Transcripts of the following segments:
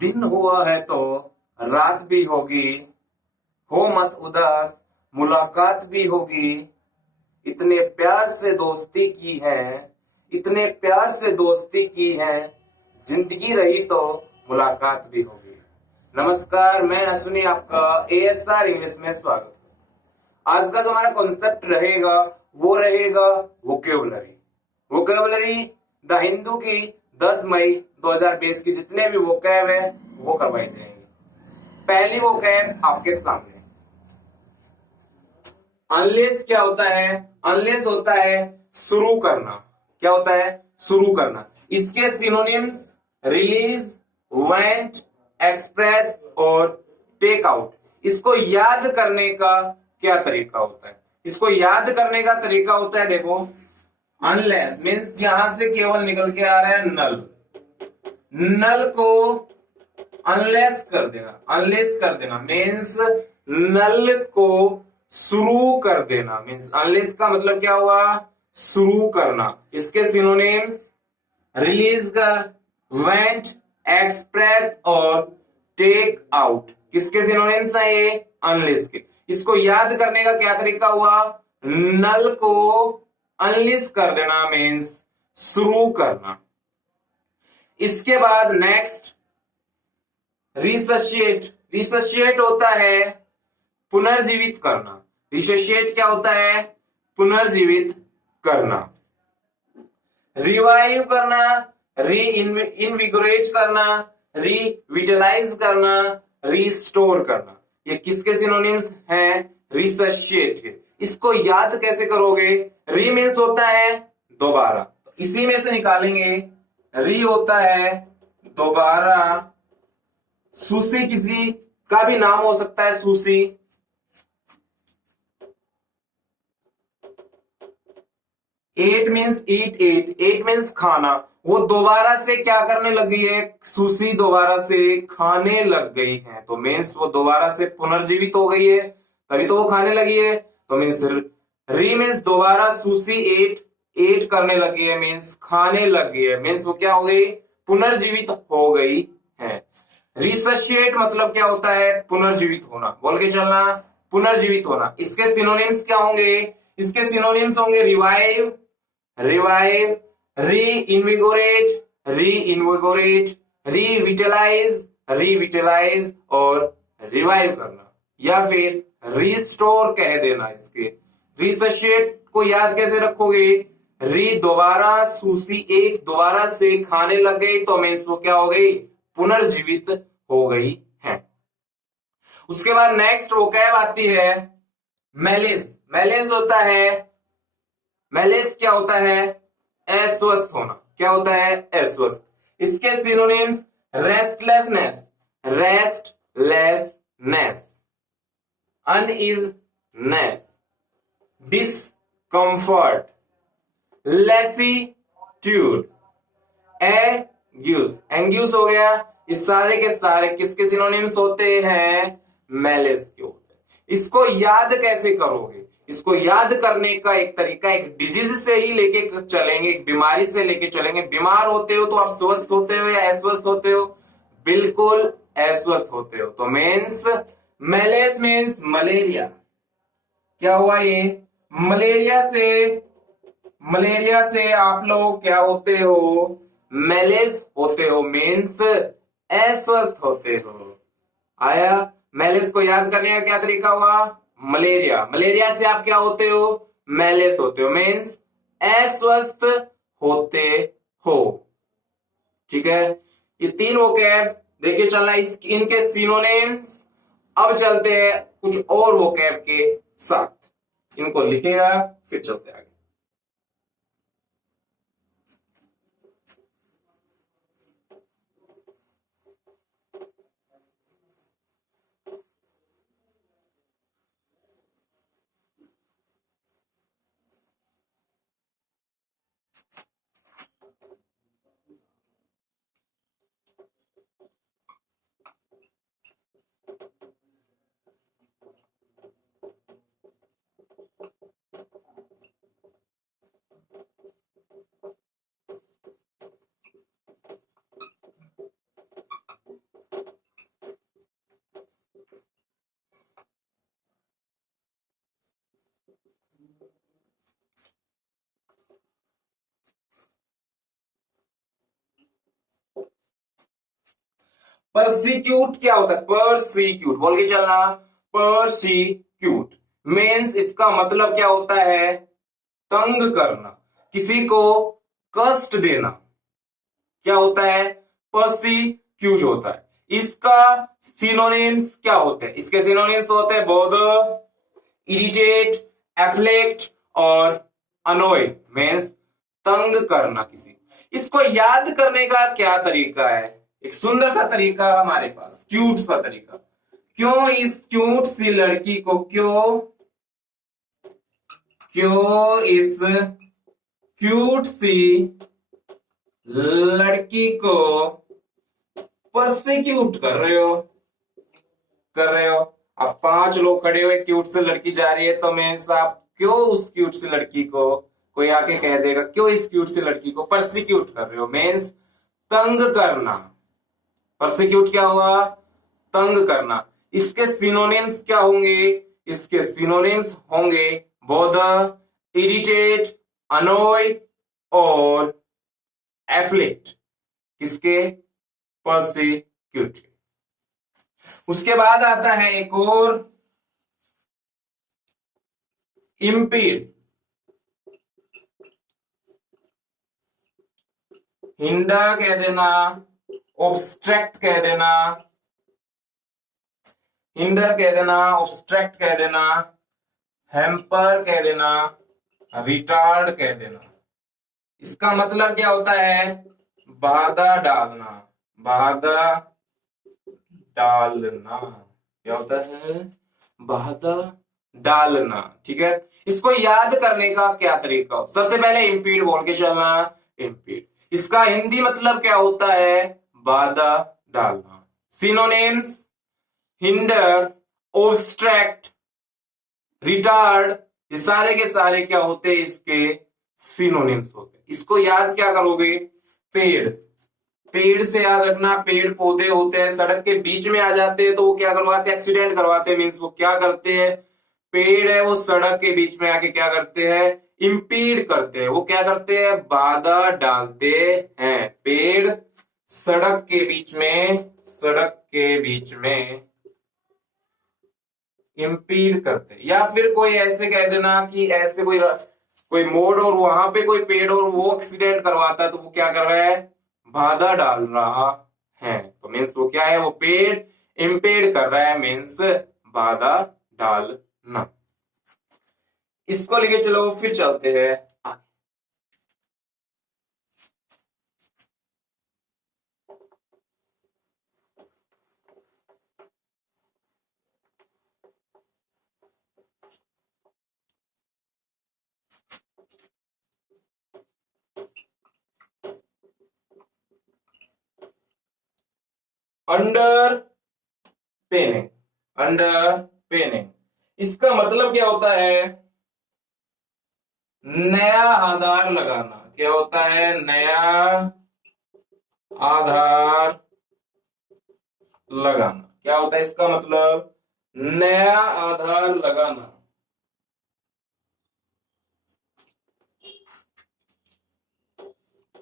दिन हुआ है तो रात भी होगी, हो मत उदास मुलाकात भी होगी। इतने प्यार से दोस्ती की है, इतने प्यार से दोस्ती की है, जिंदगी रही तो मुलाकात भी होगी। नमस्कार, मैं अश्विनी, आपका ASR इंग्लिश में स्वागत है। आज का जो हमारा कॉन्सेप्ट रहेगा वो रहेगा वोकेबुलरी। वोकेबुलरी द हिंदू की 10 मई 2020 की जितने भी वोकैब है वो करवाई जाएंगे। पहली वोकैब आपके सामने, अनलेस क्या होता है? अनलेस होता है शुरू करना। क्या होता है? शुरू करना। इसके सिनोनिम्स रिलीज, वेंट, एक्सप्रेस और टेक आउट। इसको याद करने का क्या तरीका होता है? इसको याद करने का तरीका होता है, देखो, अनलेस मीन्स यहां से केवल निकल के आ रहा है नल। नल को अनलेस कर देना, अनलेस कर देना मीन्स नल को शुरू कर देना। मीन्स अनलेस का मतलब क्या हुआ? शुरू करना। इसके सिनोनिम्स रिलीज का, वेंट, एक्सप्रेस और टेक आउट। किसके सिनोनिम्स है ये? अनलेस के। इसको याद करने का क्या तरीका हुआ? नल को अनलेस कर देना मीन्स शुरू करना। इसके बाद नेक्स्ट रिसशिएट। रिसशिएट होता है पुनर्जीवित करना। रिसशिएट क्या होता है? पुनर्जीवित करना। रिवाइव करना, री इनविगोरेट करना, रिविटलाइज करना, रिस्टोर करना। ये किसके सिनोनिम्स हैं? रिसशिएट के। इसको याद कैसे करोगे? री मीन्स होता है दोबारा, इसी में से निकालेंगे। री होता है दोबारा। सुसी किसी का भी नाम हो सकता है, सुसी। एट मीन्स ईट, एट मीन्स खाना। वो दोबारा से क्या करने लगी है? सुसी दोबारा से खाने लग गई है, तो मीन्स वो दोबारा से पुनर्जीवित हो गई है, तभी तो वो खाने लगी है। तो मीन्स री मीन्स दोबारा सुसी एट, एट करने लगी है मीन्स खाने लग गई है, मीन्स वो क्या हो गई? पुनर्जीवित हो गई है। रिसशिएट मतलब क्या होता है? पुनर्जीवित होना। बोल के चलना, पुनर्जीवित होना। इसके सिनोनिम्स क्या होंगे? इसके सिनोनिम्स होंगे रिवाइव, रिवाइव, री इनविगोरेट, री इनविगोरेट, रिविटलाइज, रिविटलाइज और रिवाइव करना, या फिर रिस्टोर कह देना। इसके रिसशिएट को याद कैसे रखोगे? री दोबारा, सुसी एक दोबारा से खाने लग गई, तो मीन्स वो क्या हो गई? पुनर्जीवित हो गई है। उसके बाद नेक्स्ट वोकैब आती है मेलिस। मेलिस होता है, मेलिस क्या होता है? अस्वस्थ होना। क्या होता है? अस्वस्थ। इसके synonyms restlessness, restlessness, uneasiness, discomfort, lassitude, anguish. Anguish हो गया। इस सारे के सारे किसके सिनोनिम्स होते हैं? मेलिस के होते हैं। इसको याद कैसे करोगे? इसको याद करने का एक तरीका, एक डिजीज से ही लेके चलेंगे, एक बीमारी से लेके चलेंगे। बीमार होते हो तो आप स्वस्थ होते हो या अस्वस्थ होते हो? बिल्कुल अस्वस्थ होते हो। तो मीन्स मेलेस मीन्स मलेरिया। क्या हुआ ये? मलेरिया से, मलेरिया से आप लोग क्या होते हो? मेलेस होते हो, मीन्स अस्वस्थ होते हो। आया? मेलेस को याद करने का क्या तरीका हुआ? मलेरिया। मलेरिया से आप क्या होते हो? मेलेस होते हो, मीन्स अस्वस्थ होते हो। ठीक है, ये तीन वोकैब देखिए चलना, इनके सिनोनिम्स। अब चलते हैं कुछ और वोकैब के साथ, इनको लिखेगा फिर चलते आगे। परसिक्यूट क्या होता है? परसिक्यूट बोल के चलना। परसिक्यूट मीन्स इसका मतलब क्या होता है? तंग करना, किसी को कष्ट देना। क्या होता है? परसिक्यूट होता है। इसका सिनोनिम्स क्या होते हैं? इसके सिनोनिम्स होते हैं बॉदर, इरिटेट, एफ्लेक्ट और अनोय मीन्स तंग करना किसी। इसको याद करने का क्या तरीका है? एक सुंदर सा तरीका हमारे पास, क्यूट सा तरीका। क्यों इस क्यूट सी लड़की को, क्यों इस क्यूट सी लड़की को परसिक्यूट कर रहे हो। अब 5 लोग खड़े हुए, क्यूट से लड़की जा रही है, तो मीन्स आप क्यों उस क्यूट से लड़की को, कोई आके कह देगा क्यों इस क्यूट से लड़की को परसिक्यूट कर रहे हो, मीन्स तंग करना। परसिक्यूट क्या हुआ? तंग करना। इसके सिनोनिम्स क्या होंगे? इसके सिनोनिम्स होंगे बॉदर, इरिटेट, अनोय और एफ्लिक्ट। किसके? परसिक्यूट। उसके बाद आता है एक और, इम्पीड। हिंडर कह देना, ऑब्स्ट्रैक्ट कह देना, हिंडर कह देना, ऑब्स्ट्रैक्ट कह देना, हैम्पर कह देना, रिटार्ड कह देना। इसका मतलब क्या होता है? बाधा डालना, बाधा डालना। क्या होता है? बाधा डालना। ठीक है, इसको याद करने का क्या तरीका? सबसे पहले इम्पीड बोल के चलना। इम्पीड इसका हिंदी मतलब क्या होता है? बाधा डालना। सिनोनिम्स हिंडर, ऑब्स्ट्रैक्ट, रिटार्ड, ये सारे के सारे क्या होते हैं? इसके सिनोनिम्स होते हैं। इसको याद क्या करोगे? पेड़, पेड़ से याद रखना। पेड़ पौधे होते हैं, सड़क के बीच में आ जाते हैं तो वो क्या करवाते हैं? एक्सीडेंट करवाते हैं। मीन्स वो क्या करते हैं? पेड़ है वो सड़क के बीच में आके क्या करते हैं? इंपीड करते हैं। वो क्या करते हैं? बाधा डालते हैं। पेड़ सड़क के बीच में, सड़क के बीच में इंपीड करते हैं। या फिर कोई ऐसे कह देना कि ऐसे कोई मोड़ और वहां पे कोई पेड़ और वो एक्सीडेंट करवाता है तो वो क्या कर रहा है? बाधा डाल रहा है। तो मीन्स वो क्या है? वो पेड़ इंपेड कर रहा है, मीन्स बाधा डालना। इसको लेके चलो फिर चलते हैं आगे। अंडर पेनिंग, अंडर पेनिंग इसका मतलब क्या होता है? नया आधार लगाना। क्या होता है? नया आधार लगाना। क्या होता है इसका मतलब? नया आधार लगाना।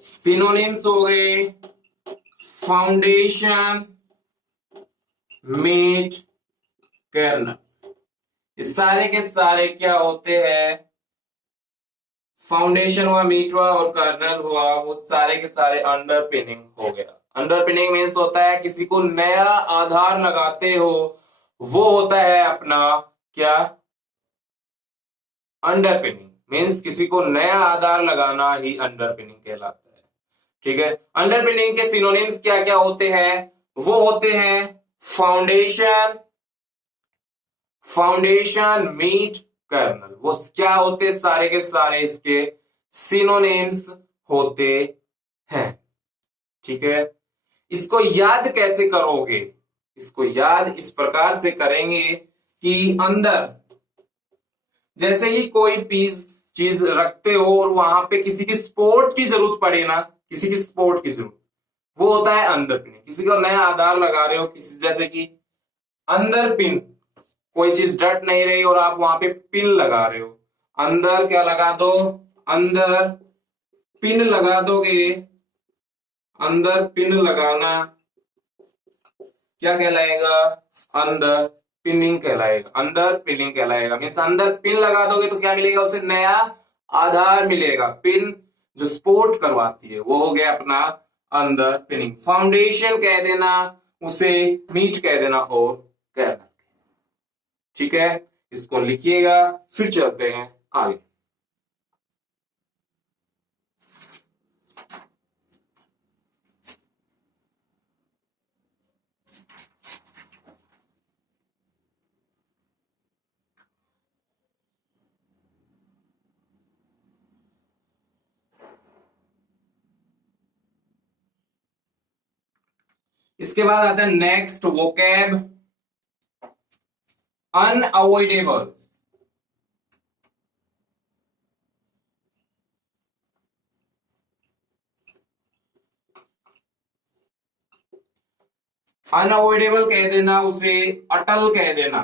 सिनोनिम्स हो गए फाउंडेशन, मीट, कर्नल। ये सारे के सारे क्या होते हैं? फाउंडेशन हुआ, मीट हुआ और कर्नल हुआ, वो सारे के सारे अंडरपिनिंग हो गया। अंडरपिनिंग मीन्स होता है किसी को नया आधार लगाते हो, वो होता है अपना क्या? अंडरपिनिंग। मीन्स किसी को नया आधार लगाना ही अंडरपिनिंग कहलाता है। ठीक है, अंडरपिनिंग के सिनोनिम्स क्या क्या होते हैं? वो होते हैं फाउंडेशन, फाउंडेशन, मीट, कर्नल। वो क्या होते? सारे के सारे इसके सिनोनिम्स होते हैं। ठीक है, इसको याद कैसे करोगे? इसको याद इस प्रकार से करेंगे कि अंदर जैसे ही कोई चीज रखते हो और वहां पे किसी की सपोर्ट की जरूरत पड़े ना, किसी की सपोर्ट की जरूरत, वो होता है अंदर पिन। किसी को नया आधार लगा रहे हो, किसी जैसे कि अंदर पिन, कोई चीज डट नहीं रही और आप वहां पे पिन लगा रहे हो। अंदर क्या लगा दो? अंदर पिन लगा दोगे। अंदर पिन लगाना क्या कहलाएगा? अंडर पिनिंग कहलाएगा। अंडर पिनिंग कहलाएगा मीन्स अंदर पिन लगा दोगे तो क्या मिलेगा? उसे नया आधार मिलेगा। पिन जो सपोर्ट करवाती है वो हो गया अपना अंडर पिनिंग। फाउंडेशन कह देना, उसे मीट कह देना और कहना। ठीक है, इसको लिखिएगा, फिर चलते हैं आगे। इसके बाद आता है नेक्स्ट वोकैब, अनअवॉइडेबल। अनअवॉइडेबल कह देना, उसे अटल कह देना।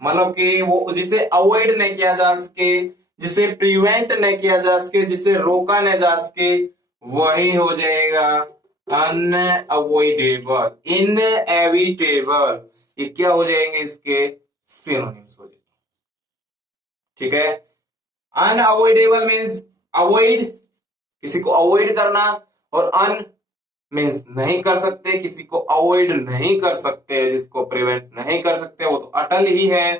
मतलब कि वो जिसे अवॉइड नहीं किया जा सके, जिसे प्रिवेंट नहीं किया जा सके, जिसे रोका नहीं जा सके, वही हो जाएगा अनअवॉइडेबल। इनएविटेबल, ये क्या हो जाएंगे? इसके सिनोनिम्स हो जाएंगे। ठीक है, अनअवॉइडेबल मीन्स अवॉइड, किसी को अवॉइड करना, और अन मीन्स नहीं कर सकते, किसी को अवॉइड नहीं कर सकते, जिसको प्रिवेंट नहीं कर सकते वो तो अटल ही है,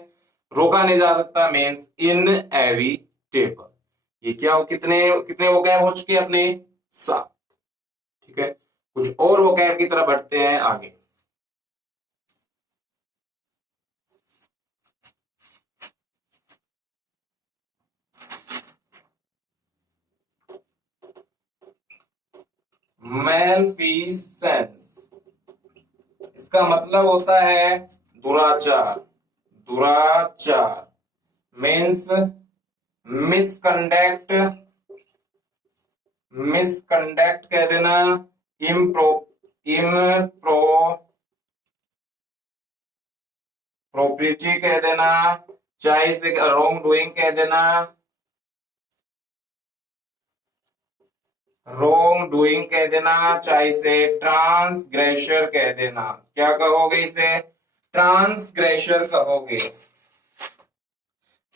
रोका नहीं जा सकता मीन्स इनएविटेबल। ये क्या हो, कितने कितने वोकैब हो चुके हैं अपने? 7। ठीक है, कुछ और वोकैब की तरफ बढ़ते हैं आगे। मैलफिसेंस, इसका मतलब होता है दुराचार। दुराचार मीन्स मिसकंडक्ट, मिसकंडक्ट कह देना, इम्प्रो प्रोप्रिटी कह देना, चाहे इसे रॉन्ग डूइंग कह देना, रॉन्ग डूइंग कह देना, चाहे इसे ट्रांसग्रेशर कह देना। क्या कहोगे इसे? ट्रांसग्रेशर कहोगे।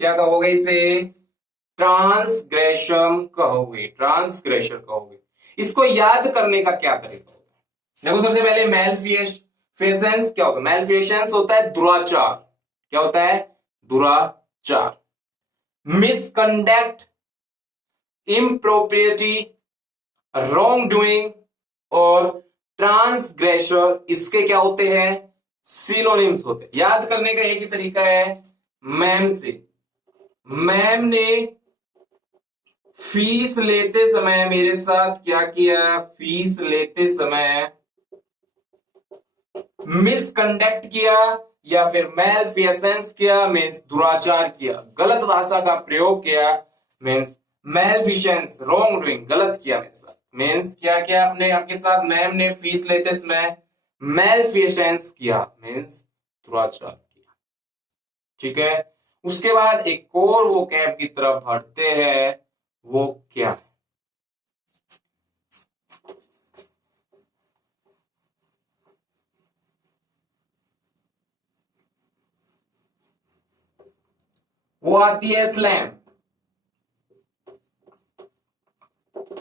क्या कहोगे इसे? ट्रांसग्रेशन कहोगे, ट्रांसग्रेशर कहोगे। इसको याद करने का क्या तरीका होगा? देखो, सबसे पहले मेलफिसेंस क्या होता है? मेलफिसेंस होता है दुराचार। क्या होता है? दुराचार। मिसकंडक्ट, इम्प्रोप्रिएटी, रॉन्ग डूइंग और ट्रांसग्रेशर, इसके क्या होते हैं? सिनोनिम्स होते हैं। याद करने का एक ही तरीका है, मैम से। मैम ने फीस लेते समय मेरे साथ क्या किया? फीस लेते समय मिसकंडक्ट किया, या फिर मेलफिसेंस किया मीन्स दुराचार किया, गलत भाषा का प्रयोग किया मीन्स मेलफिसेंस, रॉन्ग डूइंग, गलत किया मेरे साथ मीन्स क्या किया अपने आपके साथ? मैम ने फीस लेते समय मेलफिसेंस किया मीन्स दुराचार किया। ठीक है, उसके बाद एक और वो कैब की तरफ बढ़ते हैं, वो क्या है? वो आती है स्लैम।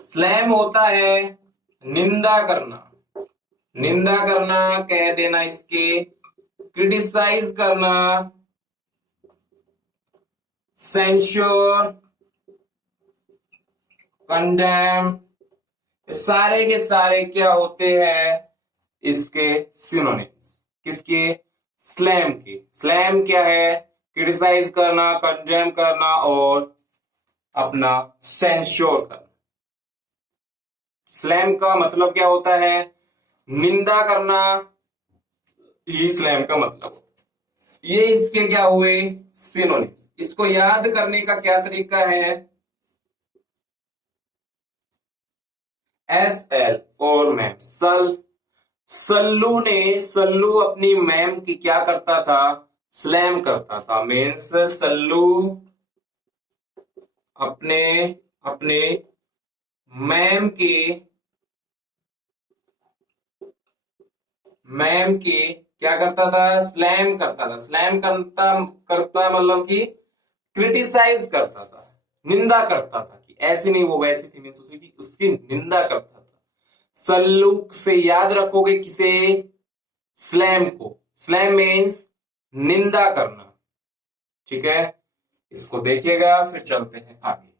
स्लैम होता है निंदा करना। निंदा करना कह देना इसके, क्रिटिसाइज करना, सेंश्योर, कंडेम, सारे के सारे क्या होते हैं? इसके सिनोनिम्स। किसके? स्लैम के। स्लैम क्या है? क्रिटिसाइज करना, कंडेम करना और अपना सेंश्योर करना। स्लैम का मतलब क्या होता है? निंदा करना ही स्लैम का मतलब। ये इसके क्या हुए? सिनोनिम्स। इसको याद करने का क्या तरीका है? एस एल और मैम। सल्लू अपनी मैम की क्या करता था? स्लैम करता था मीन्स सल्लू अपने अपने मैम की मैम के क्या करता था, स्लैम करता था। स्लैम करता करता मतलब कि क्रिटिसाइज करता था, निंदा करता था कि ऐसी नहीं वो वैसी थी, मीन्स उसी की उसकी निंदा करता था। सल्लूक से याद रखोगे किसे, स्लैम को। स्लैम मीन्स निंदा करना, ठीक है। इसको देखिएगा, फिर चलते हैं आगे।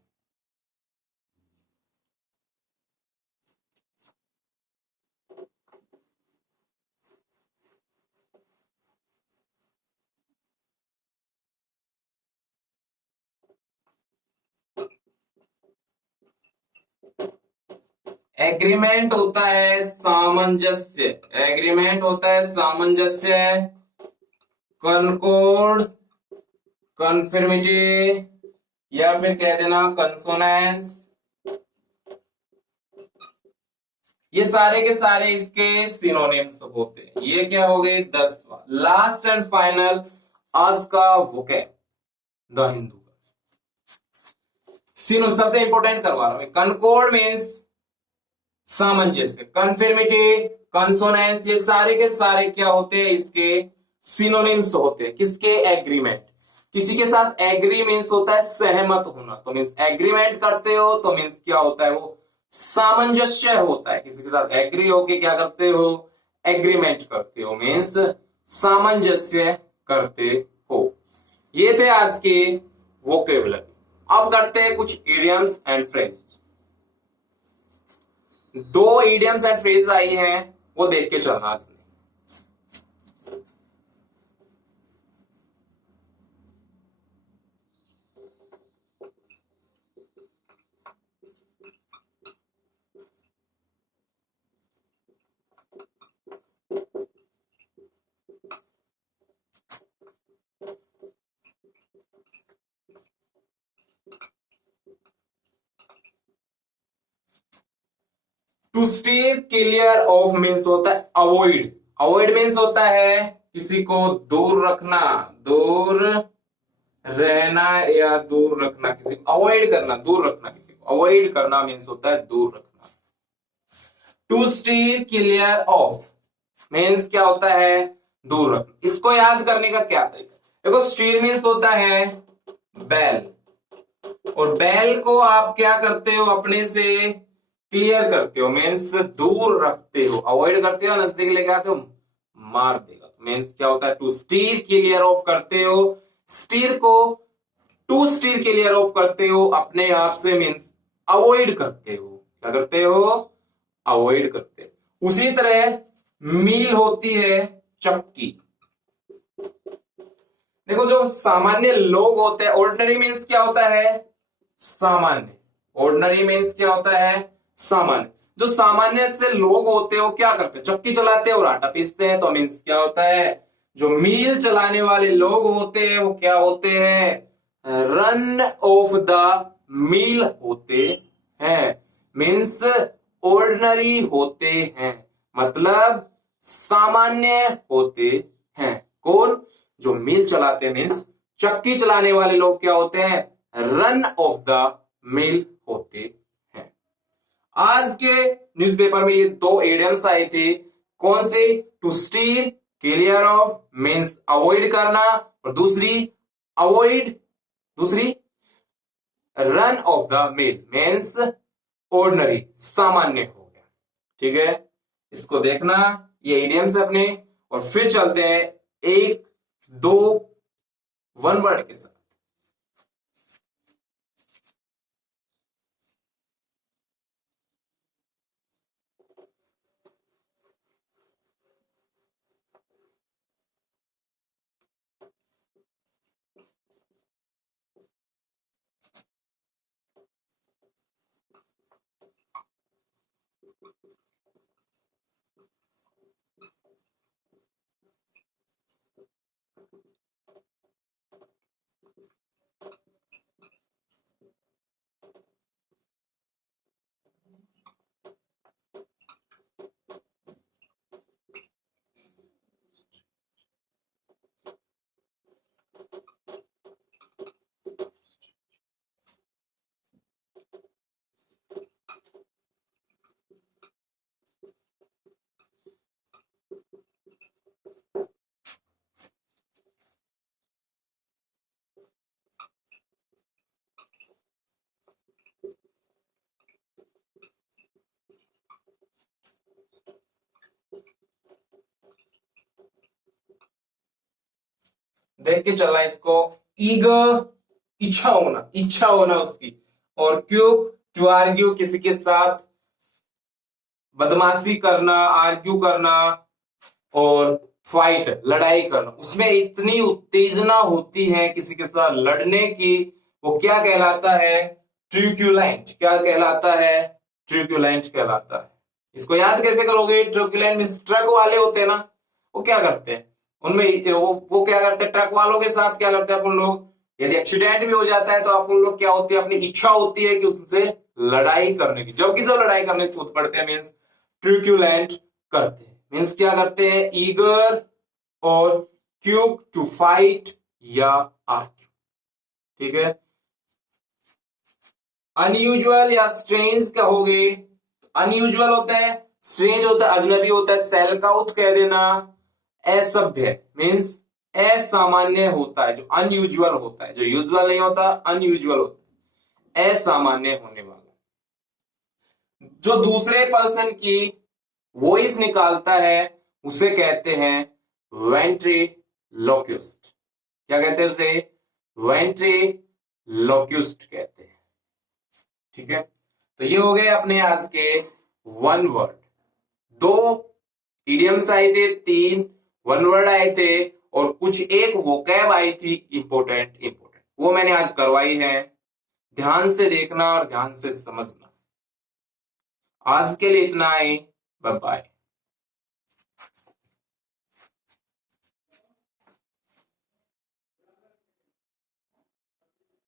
एग्रीमेंट होता है सामंजस्य, एग्रीमेंट होता है सामंजस्य, कनकॉर्ड, कन्फर्मिटी, या फिर कह देना कंसोनेंस। ये सारे के सारे इसके सिनोनिम्स होते हैं। ये क्या हो गए 10। लास्ट एंड फाइनल आज का वोकैब द हिंदू का सिनोनिम सबसे इंपॉर्टेंट करवा रहा हूं। कनकॉर्ड मीन्स सामंजस्य, कन्फर्मिटी, कंसोनेंस, ये सारे के सारे क्या होते हैं, इसके सिनोनिम्स होते हैं। किसके, एग्रीमेंट। किसी के साथ एग्री मीन्स होता है सहमत होना, तो मीन्स एग्रीमेंट करते हो तो मीन्स क्या होता है, वो सामंजस्य होता है। किसी के साथ एग्री होके क्या करते हो, एग्रीमेंट करते हो, मीन्स सामंजस्य करते हो। ये थे आज के वोकेबुलरी। अब करते हैं कुछ इडियम्स एंड फ्रेज। दो इडियम्स एंड फ्रेज आई हैं, वो देख के चलना आज। To stay clear of means होता है अवॉइड। अवॉइड मीन्स होता है किसी को दूर रखना, दूर रहना या दूर रखना, किसी को अवॉइड करना, दूर रखना, किसी को अवॉइड करना मीन्स होता है दूर रखना। To stay clear of means क्या होता है, दूर रखना। इसको याद करने का क्या तरीका, देखो स्टीयर मीन्स होता है बैल, और बैल को आप क्या करते हो, अपने से क्लियर करते हो, मीन्स दूर रखते हो। अवॉइड करते हो, नजदीक लेके आते हो, मार देगा। मीन्स क्या होता है, टू स्टीर क्लियर ऑफ करते हो, स्टीर को टू स्टीर क्लियर ऑफ करते हो अपने आप से, मीन्स अवॉइड करते हो। क्या करते हो, अवॉइड करते हो। उसी तरह मील होती है चक्की। देखो जो सामान्य लोग होते हैं, ऑर्डिनरी मीन्स क्या होता है, सामान्य। ऑर्डिनरी मीन्स क्या होता है, सामान्य। जो सामान्य से लोग होते हैं वो क्या करते हैं, चक्की चलाते हैं और आटा पीसते हैं। तो मीन्स क्या होता है, जो मील चलाने वाले लोग होते हैं वो क्या होते हैं, रन ऑफ द मील होते हैं। मीन्स ऑर्डिनरी होते हैं, मतलब सामान्य होते हैं। कौन, जो मिल चलाते हैं, मीन्स चक्की चलाने वाले लोग क्या होते हैं, रन ऑफ द मिल होते हैं। आज के न्यूज़पेपर में ये दो एडियम्स आई थी। कौन सी, to steer clear of means avoid करना, और दूसरी अवॉइड, दूसरी run of the mill means ordinary, सामान्य हो गया। ठीक है, इसको देखना, ये इडियम्स अपने। और फिर चलते हैं एक दो वन वर्ड के साथ। देख के चलना इसको। ईगर इच्छा होना उसकी। और क्यूक टू आर्ग्यू, किसी के साथ बदमाशी करना, आर्ग्यू करना। और फाइट लड़ाई करना, उसमें इतनी उत्तेजना होती है किसी के साथ लड़ने की, वो क्या कहलाता है? ट्रिक्यूलेंट। क्या कहलाता है? ट्रिक्यूलेंट कहलाता है। इसको याद कैसे करोगे? ट्रिक्यूलेंट मींस ट्रक वाले होते हैं ना, वो क्या करते हैं उनमें, वो क्या करते हैं, ट्रक वालों के साथ क्या करते हैं अपन लोग, यदि एक्सीडेंट भी हो जाता है तो अपन लोग क्या होती है, अपनी इच्छा होती है कि उनसे लड़ाई करने की। जबकि सब लड़ाई करने कूद पड़ते हैं, मीन्स ट्रिक्यूलेंट करते हैं। मीन्स क्या करते हैं? ईगर और क्यूक टू फाइट या आर्ग्यू। ठीक है। अनयूजुअल या स्ट्रेंज कहोगे, अनयूजुअल होता है, स्ट्रेंज होता है, अजनबी होता है, सेल काउट कह देना। असभ्य मीन्स असामान्य होता है, जो अनयूजुअल होता है, जो यूजुअल नहीं होता, अनयूजुअल होता है, असामान्य होने वाला। जो दूसरे पर्सन की वॉइस निकालता है उसे कहते हैं वेंट्रीलोक्विस्ट। क्या कहते हैं उसे? वेंट्रीलोक्विस्ट कहते हैं। ठीक है। तो ये हो गए अपने आज के वन वर्ड। 2 इडियम्स आए थे, 3 वन वर्ड आए थे, और कुछ एक वोकैब आई थी इंपोर्टेंट, वो मैंने आज करवाई है। ध्यान से देखना और ध्यान से समझना। आज के लिए इतना ही। Bye bye.